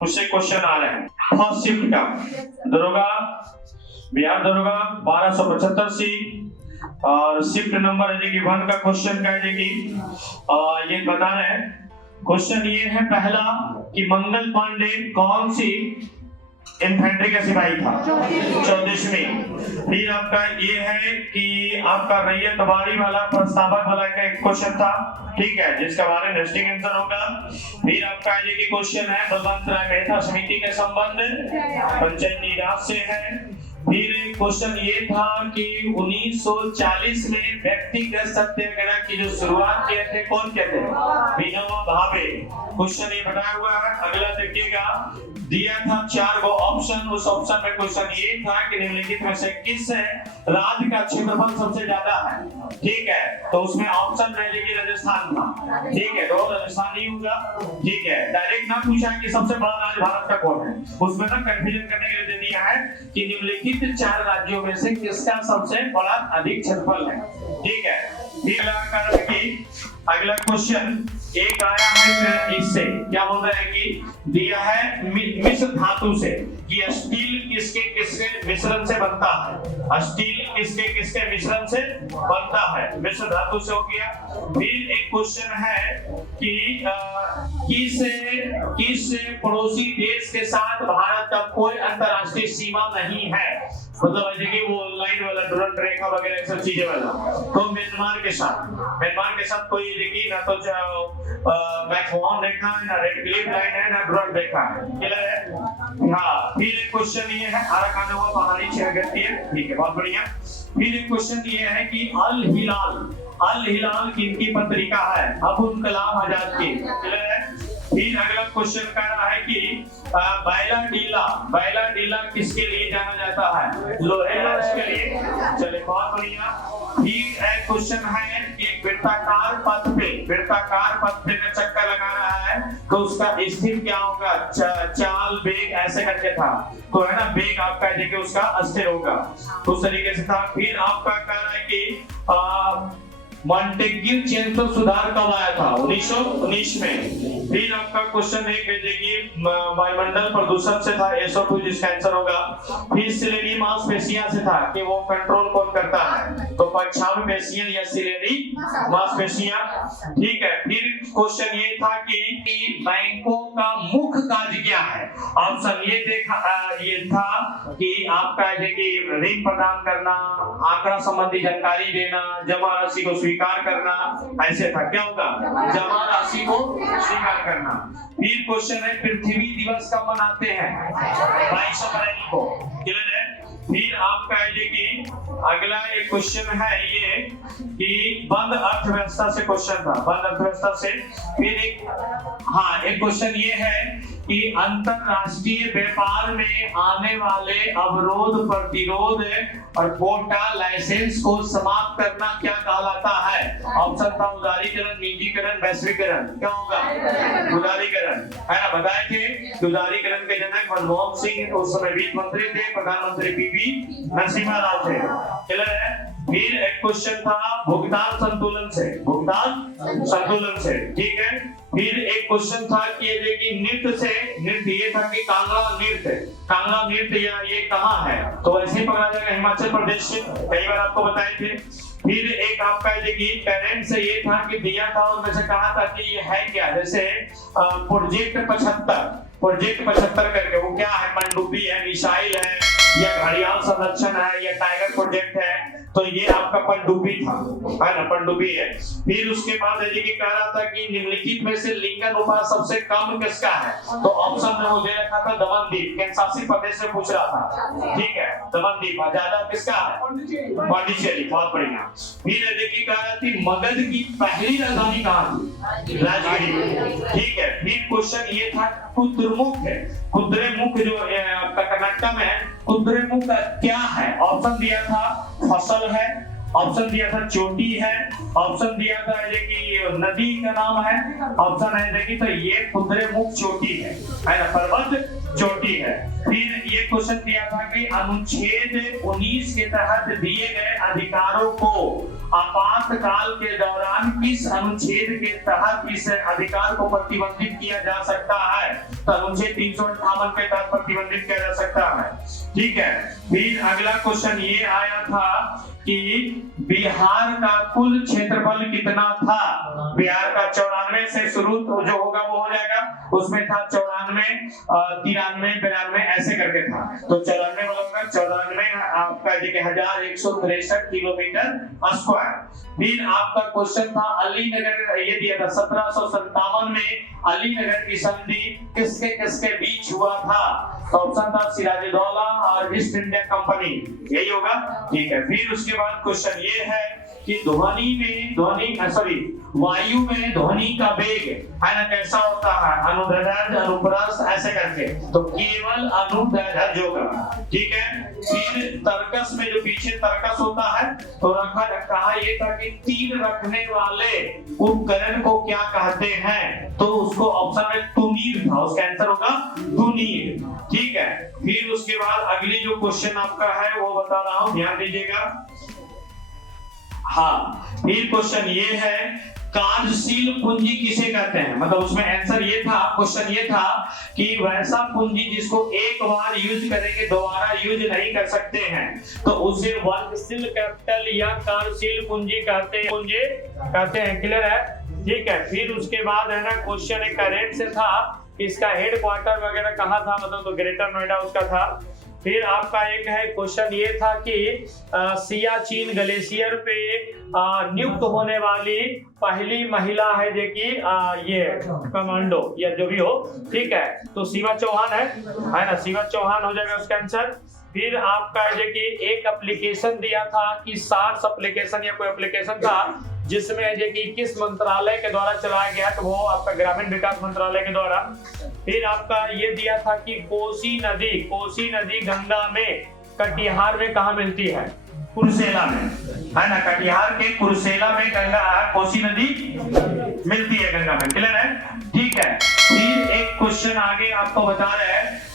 उससे क्वेश्चन आ रहे हैं। फर्स्ट शिफ्ट का दरोगा, बिहार दरोगा 1275 सी और शिफ्ट नंबर है कि 1 का क्वेश्चन का है कि ये बता रहे हैं। क्वेश्चन ये है पहला कि मंगल पांडे कौन सी इन्फेंट्री का सिपाही था? 34वीं। फिर आपका ये है कि आपका रैयत बारी वाला प्रस्तावक वाला का एक क्वेश्चन था, ठीक है, जिसका बारे में इंटरेस्टिंग आंसर होगा। फिर आपका ये कि क्वेश्चन है बलवंत राय मेहता समिति के संबंध पंचायती राज से है। फिर क्वेश्चन ये था कि 1940 में व्यक्तिगत सत्याग्रह की जो शुरुआत किए थे कौन किए थे? विनोबा भावे। क्वेश्चन ये बनाया हुआ है, अगला देखिएगा, दिया था 4 गो ऑप्शन। उस ऑप्शन में क्वेश्चन ये था कि निम्नलिखित में से किस राज्य का क्षेत्रफल सबसे ज्यादा है? ठीक है, तो उसमें ऑप्शन रहेगा कि राजस्थान था, ठीक है, तो राजस्थान ही होगा, ठीक है। डायरेक्ट ना पूछा है कि सबसे बड़ा राज्य भारत का कौन है, उसमें ना कंफ्यूजन करने के लिए दे दिया है कि निम्नलिखित 4 राज्यों में से किसका सबसे बड़ा अधिक क्षेत्रफल है, ठीक है। अगला क्वेश्चन एक आया है इससे, क्या बोल रहा है कि दिया है मिश्र धातु से कि स्टील किसके किसके मिश्रण से बनता है? स्टील किसके किसके मिश्रण से बनता है? मिश्र धातु से हो गया। फिर एक क्वेश्चन है कि किस पड़ोसी देश के साथ भारत का कोई अंतरराष्ट्रीय सीमा नहीं है? मतलब ऐसे कि वो लाइन वाला डुरंट रेखा वगैरह सब चीजें वाला, तो म्यांमार के साथ कोई देखिए ना तो मैकमोहन रेखा है, ना रेड क्लिफ लाइन है, ना डुरंट रेखा है, क्लियर है? हाँ। फिर एक क्वेश्चन ये है अराकानवा पहाड़ी क्षेत्र है, ठीक है, बहुत बढ़िया। फिर एक क्वेश्चन ये है कि अल हिलाल किनकी पत्रिका है? अबुल कलाम आजाद की, क्लियर है? फिर अगला क्वेश्चन कर रहा है कि बैला डीला किसके लिए जाना जाता है? लोहेला के लिए, चले, बहुत बढ़िया। फिर एक क्वेश्चन है कि वृत्ताकार पथ पे में चक्कर लगा रहा है तो उसका स्थिर क्या होगा? चाल वेग ऐसे करके था, तो है ना, वेग आपका देखिए उसका अस्थिर होगा, उस तरीके से था। फिर आपका कह रहा है कि मॉन्टेग्यू चेंतो सुधार कब आया था? 1919 में। फिर आपका क्वेश्चन है कि वायुमंडल प्रदूषण से था, SO2 जिसका आंसर होगा। फिर सिलेरी मांसपेशियां से था कि वो कंट्रोल कौन करता है? तो पक्षावी पेशियां या सिलेरी मांसपेशियां, ठीक है। फिर क्वेश्चन ये था कि बैंकों का मुख्य कार्य क्या है? ऑप्शन ये था कि आपका ऋण प्रदान करना, आंकड़ा संबंधी जानकारी देना, जमा राशि को स्वीकार करना, ऐसे था, क्या होगा? जमा राशि को स्वीकार करना। फिर क्वेश्चन है पृथ्वी दिवस कब मनाते हैं? 22 अप्रैल को, क्लियर है? फिर आपका ये कि अगला एक क्वेश्चन है ये कि बंद अर्थव्यवस्था से क्वेश्चन था, बंद अर्थव्यवस्था से। फिर एक क्वेश्चन ये है कि अंतरराष्ट्रीय व्यापार में आने वाले अवरोध, प्रतिरोध और कोटा लाइसेंस को समाप्त करना क्या कहलाता है? ऑप्शन था उदारीकरण, निजीकरण, वैश्वीकरण, क्या होगा? उदारीकरण, है ना, बताए थे। उदारीकरण के जनक मनमोहन सिंह उस समय वित्त मंत्री थे, प्रधानमंत्री पीवी नरसिम्हा राव थे, क्लियर है? फिर एक क्वेश्चन था भुगतान संतुलन से, ठीक है। फिर एक क्वेश्चन था कि नृत्य ये था कि कांगड़ा नृत्य ये कहाँ है? तो ऐसे ही पकड़ा जाएगा, हिमाचल प्रदेश से, कई बार आपको बताए थे। फिर एक आपका पेरेंट से ये था कि दिया था और वैसे कहा था कि ये है क्या? जैसे प्रोजेक्ट 75 करके, वो क्या है? पनडुब्बी है, मिसाइल है, या घड़ियाल संरक्षण है, या टाइगर प्रोजेक्ट है, तो ये आपका पनडुब्बी था, है ना, पनडुब्बी है। फिर उसके बाद कह रहा था कि निम्नलिखित में से लिंग अनुपात सबसे कम किसका है? तो ऑप्शन में वो दे रखा था दमनदीप, कैंसासी प्रदेश से पूछ रहा था, ठीक है, दमनदीप। ज्यादा किसका है? पांडिचेरी, बहुत बढ़िया। फिर देखिए कह रहा थी मगध की पहली राजधानी कहाँ थी? राजगिरी, ठीक है। फिर क्वेश्चन ये था कुद्रेमुख जो कर्नाटक में है, कुद्रेमुख क्या है? ऑप्शन दिया था फसल है, ऑप्शन दिया था चोटी है, ऑप्शन दिया था कि नदी का नाम है, ऑप्शन है देखिए तो ये कुद्रेमुख चोटी है ना, पर्वत चोटी है। फिर ये क्वेश्चन दिया था कि अनुच्छेद 19 के तहत दिए गए अधिकारों को आपातकाल के दौरान किस अनुच्छेद के तहत इस अधिकार को प्रतिबंधित किया जा सकता है? तो अनुच्छेद 358 के तहत प्रतिबंधित किया जा सकता है। ठीक है। फिर अगला क्वेश्चन ये आया था कि बिहार का कुल क्षेत्रफल कितना था? बिहार का 94 से शुरू जो होगा वो हो जाएगा, उसमें था 94, 93, 92 ऐसे करके था, तो 94 वाला होगा 94 आपका 1163 किलोमीटर स्क्वायर। फिर आपका क्वेश्चन था अलीनगर, ये दिया था 1757 में अलीनगर की संधि किसके किसके बीच हुआ था? तो ऑप्शन था सिराजुद्दौला और ईस्ट इंडिया कंपनी, यही होगा। ठीक है। फिर उसके बाद क्वेश्चन ये है कि वायु में ध्वनि का वेग है ना कैसा होता है? अनुदैर्ध्य, अनुप्रस्थ ऐसे करके, तो केवल अनुदैर्ध्य होगा। ठीक है। फिर तर्कस में जो पीछे तर्कस होता है तो कहा ये था कि तीर रखने वाले उपकरण को क्या कहते हैं? तो उसको ऑप्शन में तुनीर था, उसका आंसर होगा तुनीर। ठीक है। फिर उसके बाद अगली जो क्वेश्चन आपका है वो बता रहा हूं, ध्यान दीजिएगा। हाँ, फिर क्वेश्चन ये है कार्यशील पूंजी किसे कहते हैं? मतलब उसमें आंसर ये था, क्वेश्चन ये था कि वैसा पूंजी जिसको एक बार यूज करेंगे दोबारा यूज नहीं कर सकते हैं, तो उसे वर्कशील कैपिटल या कार्यशील पूंजी कहते हैं। क्लियर है? ठीक है। फिर उसके बाद है ना क्वेश्चन एक करेंट से था, इसका हेड क्वार्टर वगैरह कहाँ था? मतलब तो ग्रेटर नोएडा उसका था। फिर आपका एक है क्वेश्चन ये था कि सियाचिन ग्लेशियर पे नियुक्त होने वाली पहली महिला है जो कि ये कमांडो या जो भी हो। ठीक है। तो शिवा चौहान है ना, शिवा चौहान हो जाएगा उसका आंसर। फिर आपका है कि एक एप्लीकेशन दिया था कि सार्स एप्लीकेशन या कोई एप्लीकेशन था जिसमें है कि किस मंत्रालय के द्वारा चलाया गया, तो वो आपका ग्रामीण विकास मंत्रालय के द्वारा। फिर आपका ये दिया था कि कोसी नदी गंगा में कटिहार में कहाँ मिलती है? कुर्सेला में, है ना। कटिहार के कुर्सेला में गंगा कोसी नदी मिलती है, गंगा में। क्लियर है? ठीक है। फिर एक क्वेश्चन आगे आपको बता रहे हैं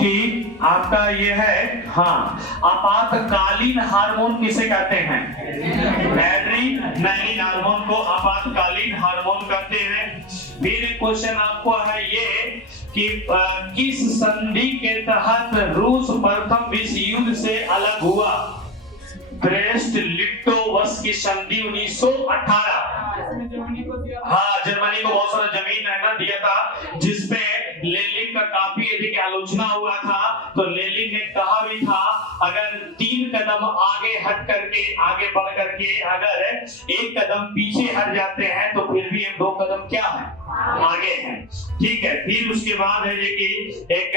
कि आपका ये है, हाँ, आपातकालीन हार्मोन किसे कहते हैं? एड्रेनालिन हार्मोन को आपातकालीन हार्मोन कहते हैं। फिर एक क्वेश्चन आपको है ये कि किस संधि के तहत रूस प्रथम विश्व युद्ध से अलग हुआ? ब्रेस्ट लिटोवस की संधि 1918। हाँ, जर्मनी को बहुत सारा जमीन है ना दिया था, जिसपे लेनिन का काफी अधिक आलोचना हुआ था। तो लेनिन ने कहा भी था अगर 3 कदम आगे हट करके, आगे बढ़ करके अगर 1 कदम पीछे हट जाते हैं तो फिर भी हम 2 कदम क्या है आगे हैं। ठीक है। फिर उसके बाद है कि एक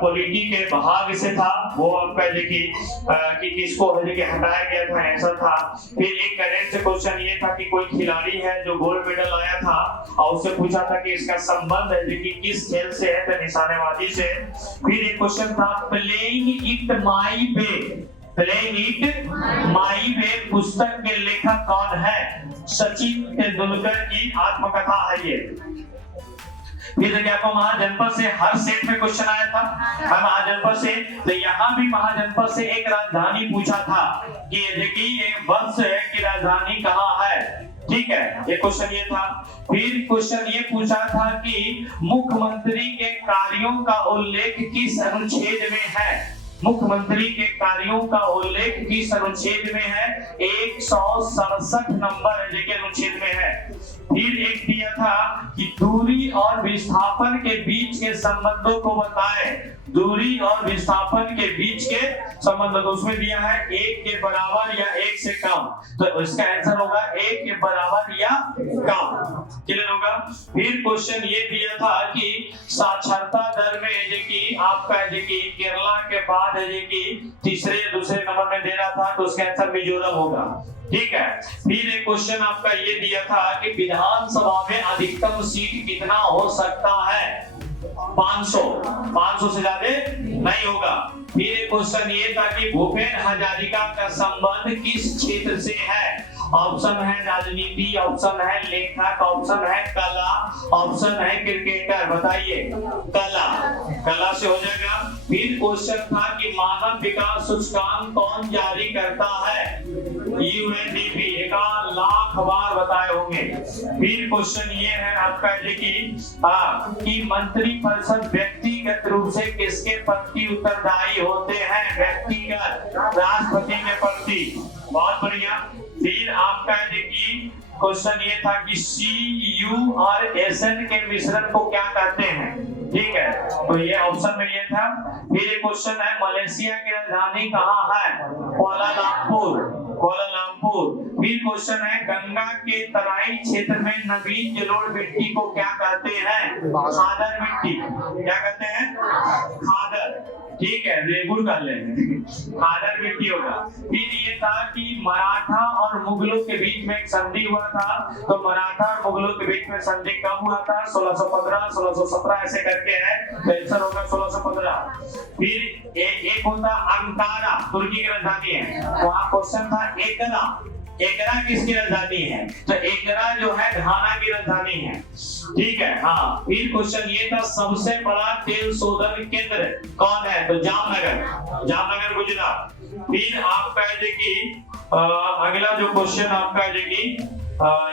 पॉलिटी के भाग से था, वो आपका कि किसको हटाया गया था, ऐसा था। फिर एक करेंट से क्वेश्चन ये था कि कोई खिलाड़ी है जो गोल्ड मेडल लाया था और उससे पूछा था कि इसका संबंध है कि किस खेल से है, तो निशानेबाजी से। फिर एक क्वेश्चन था प्लेइंग इट माई वे पुस्तक के लेखक कौन है? सचिन तेंदुलकर की आत्मकथा है ये। फिर देखिए आपको महाजनपद से हर सेट में क्वेश्चन आया था, महाजनपद से, तो यहाँ भी महाजनपद से एक राजधानी पूछा था कि देखिए ये वंश है कि राजधानी कहाँ है। ठीक है, ये क्वेश्चन ये था। फिर क्वेश्चन ये पूछा था कि मुख्यमंत्री के कार्यों का उल्लेख किस अनुच्छेद में है? मुख्यमंत्री के कार्यों का उल्लेख किस अनुच्छेद में है? 167 नंबर अनुच्छेद में है। फिर एक दिया था कि दूरी और विस्थापन के बीच के संबंधों को बताएं। दूरी और विस्थापन के बीच के संबंध, तो उसमें दिया है 1 के बराबर या 1 से कम, तो इसका आंसर होगा 1 के बराबर या कम। क्लियर होगा? फिर क्वेश्चन ये दिया था कि साक्षरता दर में कि आपका केरला के बाद तीसरे या दूसरे नंबर में दे रहा था, तो उसका आंसर मिजोरम होगा। ठीक है। फिर एक क्वेश्चन आपका ये दिया था कि विधानसभा में अधिकतम सीट कितना हो सकता है? 500 से ज्यादा नहीं होगा। फिर एक क्वेश्चन ये था कि भूपेन हजारिका का संबंध किस क्षेत्र से है? ऑप्शन है राजनीति, ऑप्शन है लेखक, ऑप्शन है कला, ऑप्शन है क्रिकेटर। बताइए कला, कला से हो जाएगा। फिर क्वेश्चन था कि मानव विकास सूचकांक कौन जारी करता है? यूएनडीपी। 1 लाख बार बताए होंगे। फिर क्वेश्चन ये है आपका कि मंत्रिपरिषद व्यक्तिगत रूप से किसके प्रति उत्तरदायी होते हैं? व्यक्तिगत, राष्ट्रपति के प्रति। बहुत बढ़िया। फिर आपका क्वेश्चन ये था कि CU और SN के मिश्रण को क्या कहते हैं? ठीक है, तो ये ऑप्शन में ये था। फिर एक क्वेश्चन है मलेशिया की राजधानी कहाँ है? Kuala Lumpur, Kuala Lumpur. फिर क्वेश्चन है गंगा के तराई क्षेत्र में नवीन जलोढ़ मिट्टी को क्या कहते हैं? खादर मिट्टी। क्या कहते हैं? खादर। ठीक है, रेगुड़ कर लेंगे, खादर मिट्टी होगा। फिर ये था कि मराठा और मुगलों के बीच में एक संधि हुआ था, तो मराठा और मुगलों के बीच में संधि कब हुआ था? 1615, 1617 ऐसे करके है, तो आंसर होगा 1615। फिर एक होता अंकारा, तुर्की की राजधानी है, वहां क्वेश्चन था एकरा, एकरा किसकी राजधानी है? तो एकरा जो है घाना की राजधानी है। ठीक है, हाँ। फिर क्वेश्चन ये था सबसे बड़ा तेल शोधन केंद्र कौन है? तो जामनगर, जामनगर गुजरात। फिर आपका अगला जो क्वेश्चन आपका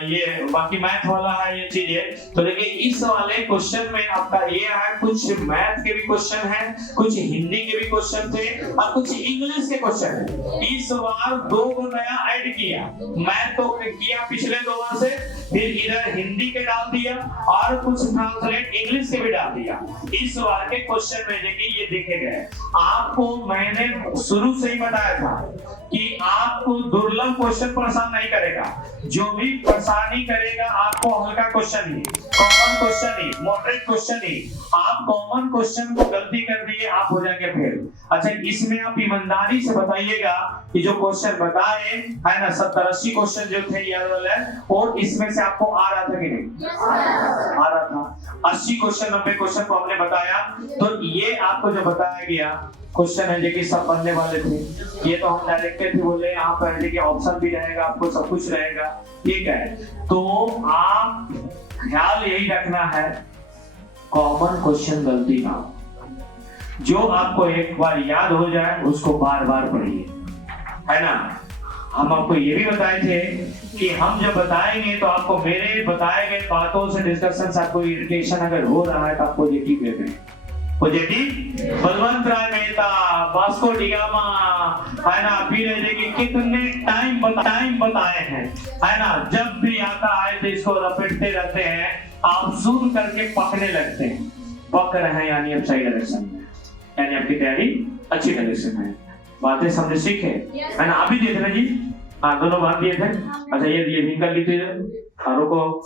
ये बाकी मैथ वाला है ये चीज है। तो देखिए इस वाले क्वेश्चन में आपका ये है, कुछ मैथ के भी क्वेश्चन है, कुछ हिंदी के भी क्वेश्चन थे और कुछ इंग्लिश के क्वेश्चन। इस बार 2 को नया ऐड किया। मैथ तो किया पिछले 2 बार से, फिर इधर हिंदी के डाल दिया और कुछ ट्रांसलेट इंग्लिश के भी डाल दिया। इस बार के क्वेश्चन में देखिए ये देखे गए। आपको मैंने शुरू से ही बताया था कि आपको दुर्लभ क्वेश्चन परेशान नहीं करेगा, जो भी परेशानी करेगा आपको हल्का क्वेश्चन ही, कॉमन क्वेश्चन ही, मॉडरेट क्वेश्चन ही। आप कॉमन क्वेश्चन को गलती कर दिए, आप हो जाएंगे फेल। अच्छा, इसमें आप ईमानदारी से बताइएगा कि जो क्वेश्चन बताए है ना 70-80 क्वेश्चन जो थे याद वाले, और इसमें से आपको आ रहा था कि नहीं? आ रहा था। 80 क्वेश्चन 90 क्वेश्चन को हमने बताया, तो ये आपको जो बताया गया क्वेश्चन है जो कि सब बनने वाले थे। ये तो हम डायरेक्टेड थे, बोले यहाँ पर देखिए ऑप्शन भी रहेगा, आपको सब कुछ रहेगा। ठीक है, तो आप ख्याल यही रखना है कॉमन क्वेश्चन गलती ना हो। जो आपको एक बार याद हो जाए उसको बार बार पढ़िए, है ना। हम आपको ये भी बताए थे कि हम जब बताएंगे तो आपको मेरे बताए गए बातों से डिस्कशन से आपको इरिटेशन अगर हो रहा है तो आप पॉजिटिव दे दें। पॉजिटिव बलवंत राय मेहता, वास्को डिगामा, है ना। फिर देखिए कितने टाइम बताए हैं, है ना। जब भी आता है तो इसको रपटते रहते हैं, आप सुन करके पकने लगते हैं। पक रहे हैं यानी अब सही डायरेक्शन में, यानी आपकी तैयारी अच्छी डायरेक्शन में। बातें समझे सीखे, है ना। अभी दिए थे ना जी, हाँ दोनों बात दिए थे। अच्छा ये दिए, निकल लीजिए, रुको।